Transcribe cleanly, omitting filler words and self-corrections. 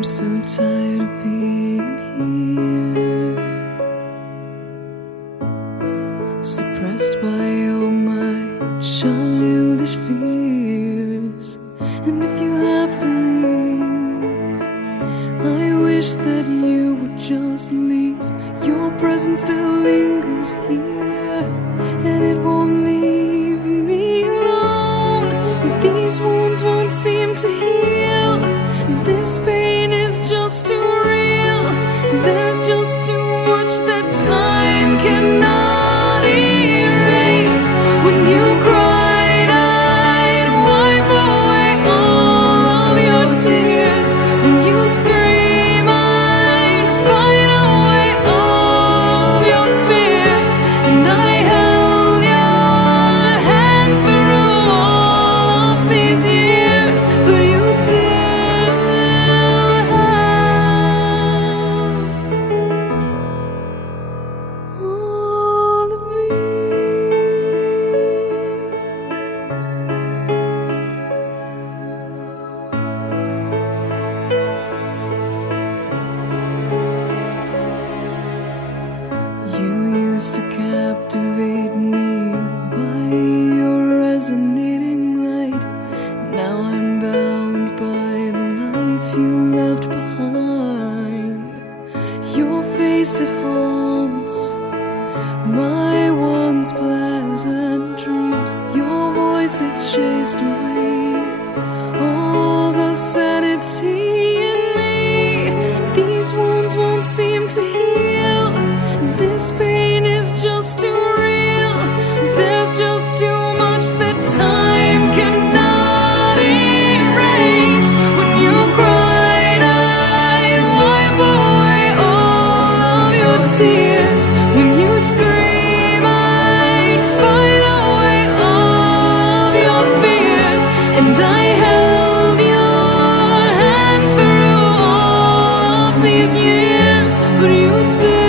I'm so tired of being here, suppressed by all my childish fears. And if you have to leave, I wish that you would just leave. Your presence still lingers here, and it won't leave me alone. These wounds won't seem to heal. This pain is just too real. There's just too much that time cannot erase. When you cried, I'd wipe away all of your tears. When you'd scream, I'd fight away all of your fears. And I held your hand through all of these years, but you still to captivate me by your resonating light. Now I'm bound by the life you left behind. Your face, it haunts my once pleasant dreams. Your voice, it chased away all the sanity in me. These wounds won't seem to heal. This pain is just too real. There's just too much that time cannot erase. When you cried, I'd wipe away all of your tears. When you scream, I'd fight away all of your fears. And I held your hand through all of these years, but you still